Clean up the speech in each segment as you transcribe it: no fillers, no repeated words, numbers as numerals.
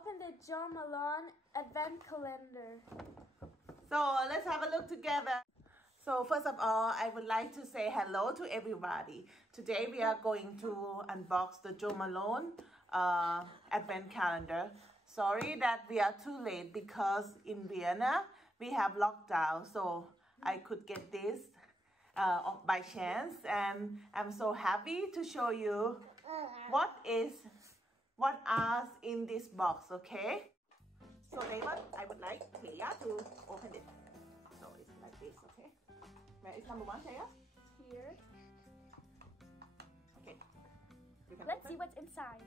open the Jo Malone Adventcalendar. So let's have a look together. So first of all, I would like to say hello to everybody. Today we are going to unbox the Jo Malone Advent Calendar. Sorry that we are too late because in Vienna we have lockdown. So I could get this by chance, and I'm so happy to show you what are in this box, okay? So David, I would like Thea to open it. So it's like this, okay? Where is number one, Thea? Here. Okay. Let's see what's inside.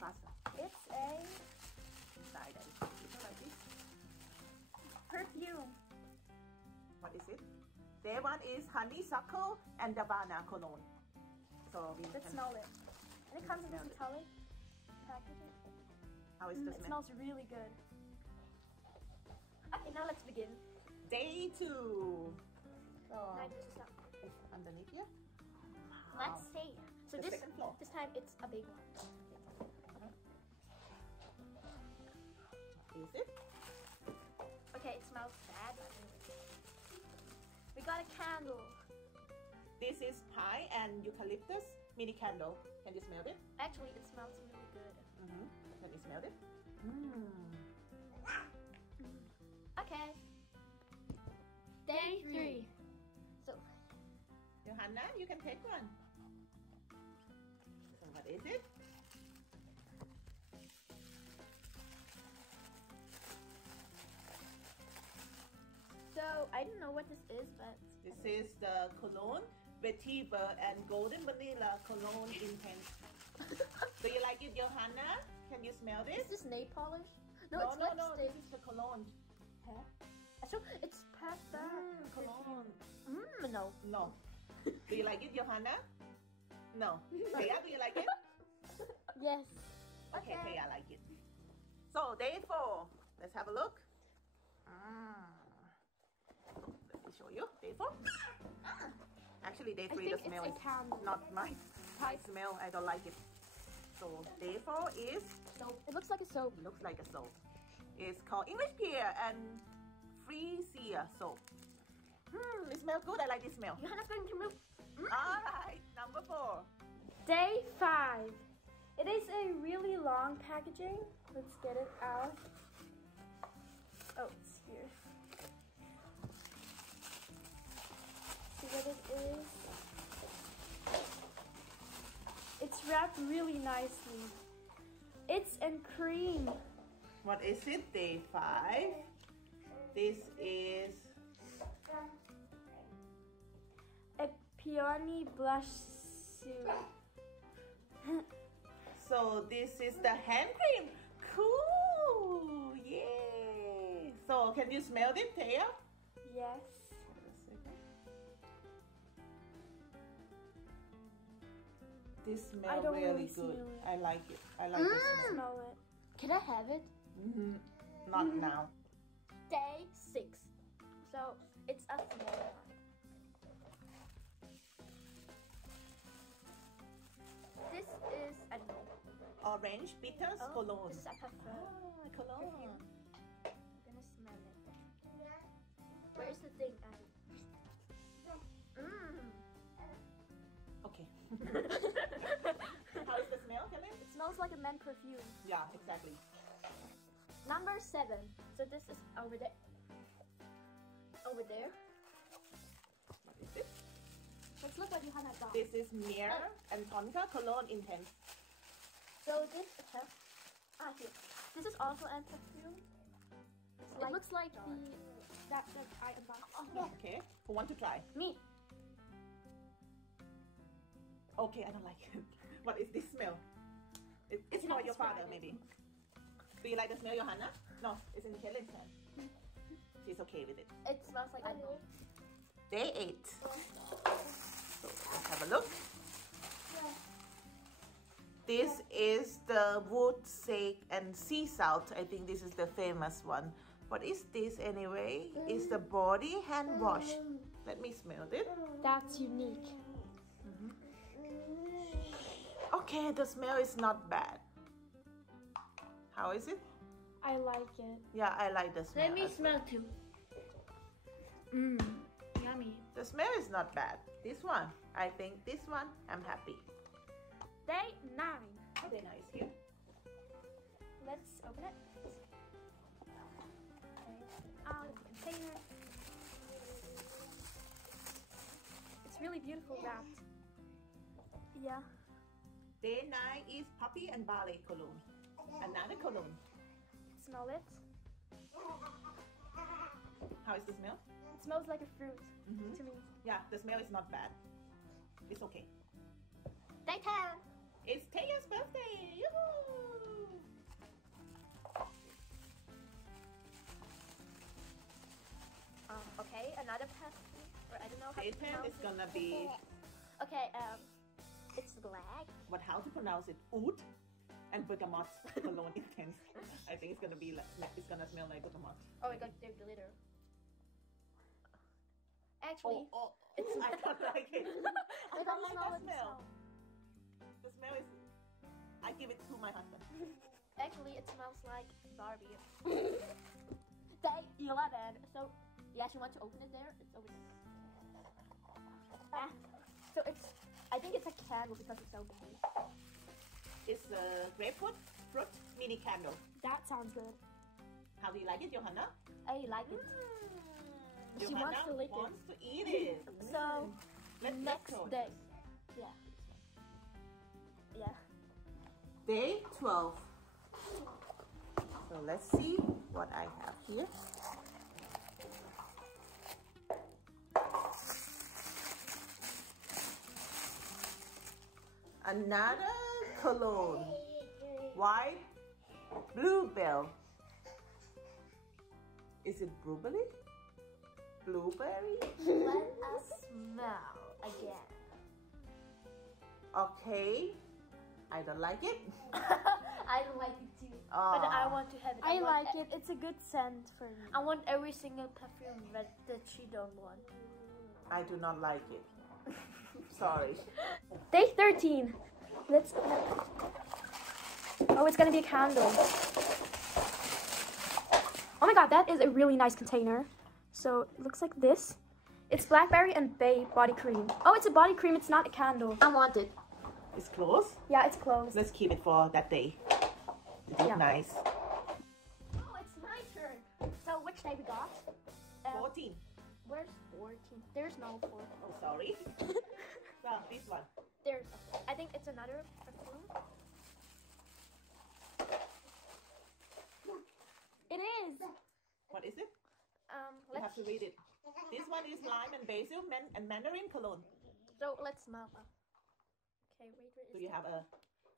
Faster. It's a Inside, it's like this. Perfume. What is it? There one is honeysuckle and Davana cologne. So let's smell it. And it comes in this color packaging. How is the smell? It smells really good. Okay, now let's begin. Day 2. So It's underneath here. Let's see. So The second floor. this time it's a big one. Is it? Okay, it smells bad. We got a candle. This is pine and eucalyptus mini candle. Can you smell it? Actually, it smells really good. Can you smell it? Okay. Day 3. So, Johanna, you can take one. So what is it? so I don't know what this is, but This is the cologne, vetiver and golden vanilla cologne intense. Do you like it, Johanna? Can you smell is this? this nail polish? No, No, it's no, no. lipstick. This is the cologne. Huh? So it's perfume. Cologne. No. No. Do you like it, Johanna? No. Thea, do you like it? Yes. Okay, Thea like it. So day 4. Let's have a look. Let me show you. Day 4. Actually, day 3 the smell is not my smell. I don't like it. So day 4 is Soap. It looks like a soap. looks like a soap. It's called English Pear and Free Seer soap. It smells good. I like this smell. Johanna's going to move. Alright, number 4. Day 5. It is a really long packaging. Let's get it out. Oh, it's here. See what it is. It's wrapped really nicely. It's in cream. What is it? Day 5. This is A peony blush suit. so this is the hand cream. Cool! Yay! So can you smell it, Thea? Yes. This I smells don't really really good. smell it. I like it. I like the smell. Smell it. Can I have it? Not now. Day 6. So it's a small one. This is a Orange bitters cologne. This is a perfume. Cologne. I'm gonna smell it. Where's the thing? Okay. How is the smell, Kevin? It smells like a men perfume. Yeah, exactly. Number 7. So this is over there. Over there. What is it? Let's look what Johanna got. This is Mir and Tonka Cologne Intense. So this here. This is also a perfume. It looks like that I unboxed. Okay. Who want to try? Me. Okay, I don't like it. What is this smell? It's for your father, maybe. Do you like the smell, Johanna? No, it's in Kelly's hand. She's okay with it. It smells like onion. Day 8. So let's have a look. This is the wood sage and sea salt. I think this is the famous one. What is this anyway? It's the body hand wash. Let me smell it. That's unique. Okay, the smell is not bad. How is it? I like it. Yeah, I like the smell. Let me smell too. Mmm, yummy. The smell is not bad. This one, I think this one, I'm happy. Day 9. Oh, day 9 is here. Let's open it. Out of the container. It's really beautiful wrapped. Yeah. Day 9 is puppy and ballet cologne. Another cologne. Smell it. How is the smell? It smells like a fruit to me. Yeah, the smell is not bad. It's okay. Day 10. It's Taya's birthday. Yoo-hoo! Okay, another perfume. Or I don't know how Day to 10 pronounce is gonna be. Okay, it's black. But how to pronounce it? Oud and bergamot cologne intense. I think it's gonna be like, it's gonna smell like bergamot. Oh my god, they're glitter. Actually, It's I don't like it. I don't like the smell. smell. The smell is. I give it to my husband. Actually, it smells like Barbie. Day 11. So, yeah, she wants to open it there. It's over there. So it's. I think it's a candle because it's so big. It's a grapefruit fruit mini candle. That sounds good. How do you like it, Johanna? I like it. She Johanna wants to lick wants to eat it. So, Let's next go. day. Yeah. Yeah. Day 12. So let's see what I have here. Another cologne. White bluebell. Is it blueberry? Blueberry? Let us smell again. Okay. I don't like it. I don't like it too. But I want to have it. I like it. It's a good scent for me. I want every single perfume that she don't want. I do not like it. Sorry. Day 13. Let's. Oh, it's gonna be a candle. Oh my god, that is a really nice container. So it looks like this. It's blackberry and bay body cream. Oh, it's a body cream. It's not a candle. I want it. It's closed. Yeah, it's closed. Let's keep it for that day. It looks nice. Oh, it's my turn. So which day we got? 14. Where's 14? There's no 14. Oh, sorry. So this one. There's. I think it's another perfume. It is. What is it? You Let's. have to read it. This one is lime and basil and mandarin cologne. So let's smell. Okay, wait. Where is Do you it? have a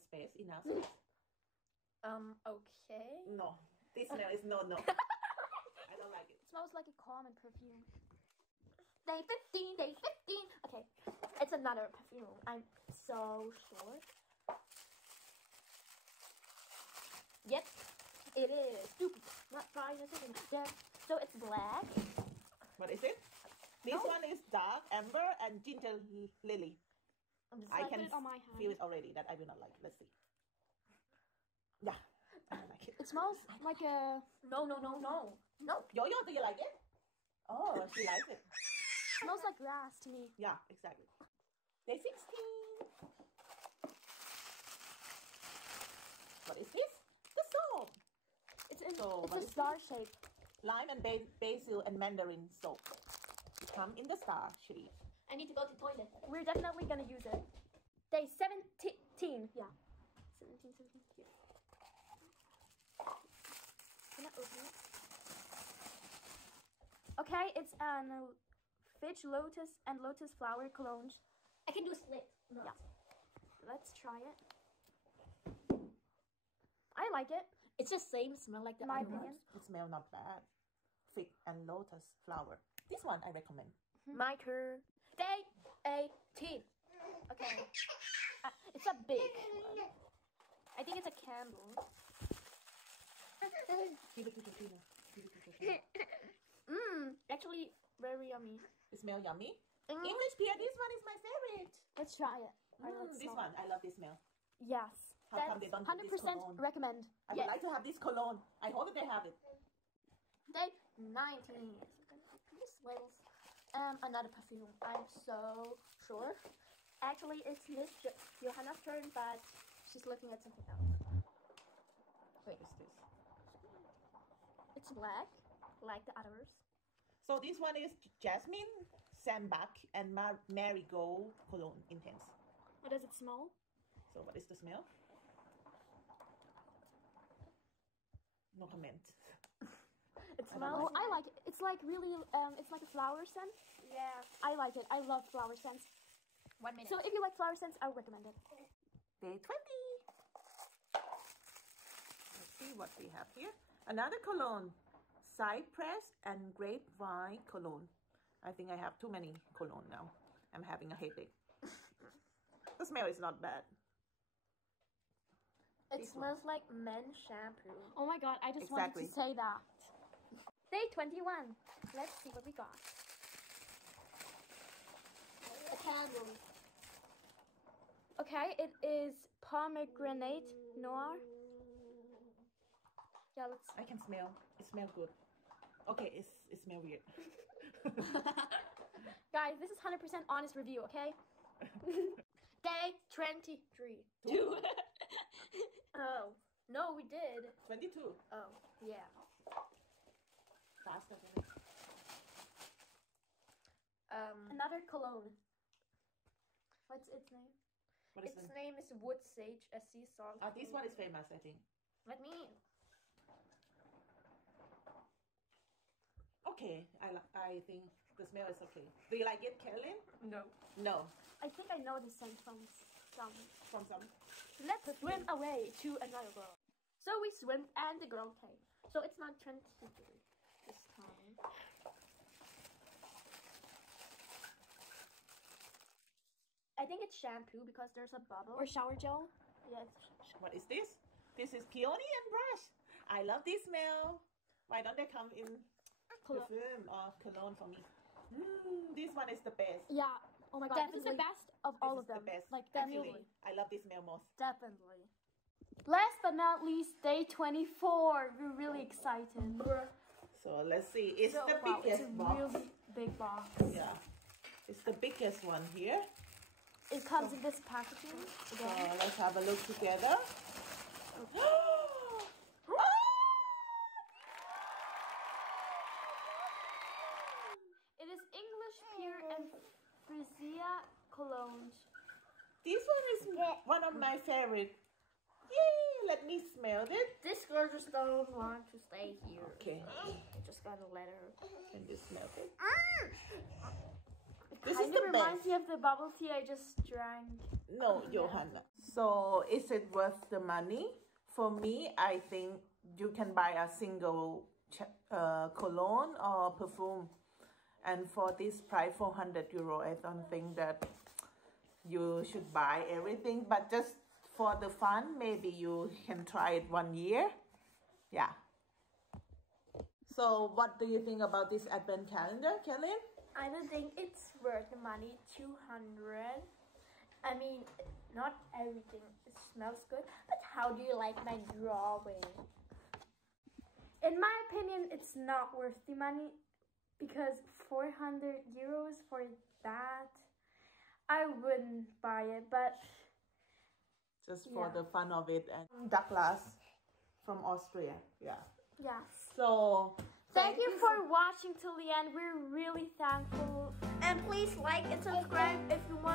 space enough space? Okay. No. This smell is no. I don't like it. It smells like a common perfume. Day 15. Day 15. Okay, it's another perfume. I'm so sure. Yep, it is. Stupid. Not trying to say yeah. So it's black. What is it? This one is dark amber and ginger lily. I can on my hand. feel it already that I do not like. Let's see. Yeah, I don't like it. It smells like a. No. Yo-yo, do you like it? Oh, she likes it. Smells like grass to me. Yeah, exactly. Day 16. What is this? The soap. It's what a is star shape. Lime and basil and mandarin soap. It come in the star shape. I need to go to the toilet. We're definitely gonna use it. Day 17. Yeah. 17. Yeah. Can I open it? Okay, it's an Fitch Lotus and Lotus Flower cologne. I can do a split. No. Yeah. Let's try it. I like it. It's the same smell like the My other opinion. ones. It smells not bad. Fig and lotus flower. This one I recommend. My turn. Day 18. Okay. It's a big one. I think it's a candle. Give it to Tina. Actually, very yummy. It smells yummy. English Pierre, this one is my favorite. Let's try it. This one, I love this smell. Yes. How come they don't do this 100% cologne? recommend. I would like to have this cologne. I hope that they have it. Day 19. This smells another perfume. I'm so sure. Actually, it's Miss Johanna's turn, but she's looking at something else. What is this? It's black, like the others. So this one is Jasmine, Sandbach, and Marigold Cologne Intense. How does it smell? So what is the smell? No comment. It smells. I like it. It's like really. It's like a flower scent. Yeah. I like it. I love flower scents. 1 minute. So if you like flower scents, I would recommend it. Day 20. Let's see what we have here. Another cologne. Cypress and grapevine cologne. I think I have too many cologne now. I'm having a headache. The smell is not bad. It smells like men's shampoo. Oh my god, I just wanted to say that. Day 21. Let's see what we got. A candle. Okay, it is pomegranate noir. Yeah, let's. I can smell. It smells good. Okay, it smells weird. Guys, this is 100% honest review, okay? Day 23. Two. Oh, no, we did. 22. Oh, yeah. Faster than it. Another cologne. What's its name? What is Its it? name is Wood Sage, a sea salt. This one is famous, I think. Let me. Okay, I think the smell is okay. Do you like it, Carolyn? No. No. I think I know this scent from some. From some. Let's swim away to another world. So we swim and the girl came. So it's not 23 this time. I think it's shampoo because there's a bubble. Or shower gel. Yes. What is this? This is peony and brush. I love this smell. Why don't they come in perfume or cologne for me? This one is the best. Yeah. Oh my god, this is the best of all of them. The best. Like, Actually, really. I love this smell most. Definitely. Last but not least, day 24. We're really excited. So let's see. It's the Wow, biggest it's a box. really big box. Yeah. It's the biggest one here. It comes in this packaging. So let's have a look together. It is English Pure and Frisia cologne. This one is one of my favorite. Yay! Let me smell it. This girl just don't want to stay here. Okay. I just gotta let her. Can you smell it? It This kind is of the reminds best. me of the bubble tea I just drank. No, Johanna. So is it worth the money? For me, I think you can buy a single cologne or perfume. And for this price, 400 euro, I don't think that you should buy everything. But just for the fun, maybe you can try it 1 year. Yeah. So what do you think about this advent calendar, Kelly? I don't think it's worth the money. 200. I mean, not everything smells good, but how do you like my drawing? In my opinion, it's not worth the money because 400 euros for that, I wouldn't buy it, but Just for the fun of it. And Douglas from Austria. Yeah. yes. So Thank you for watching till the end. We're really thankful. And please like and subscribe If you want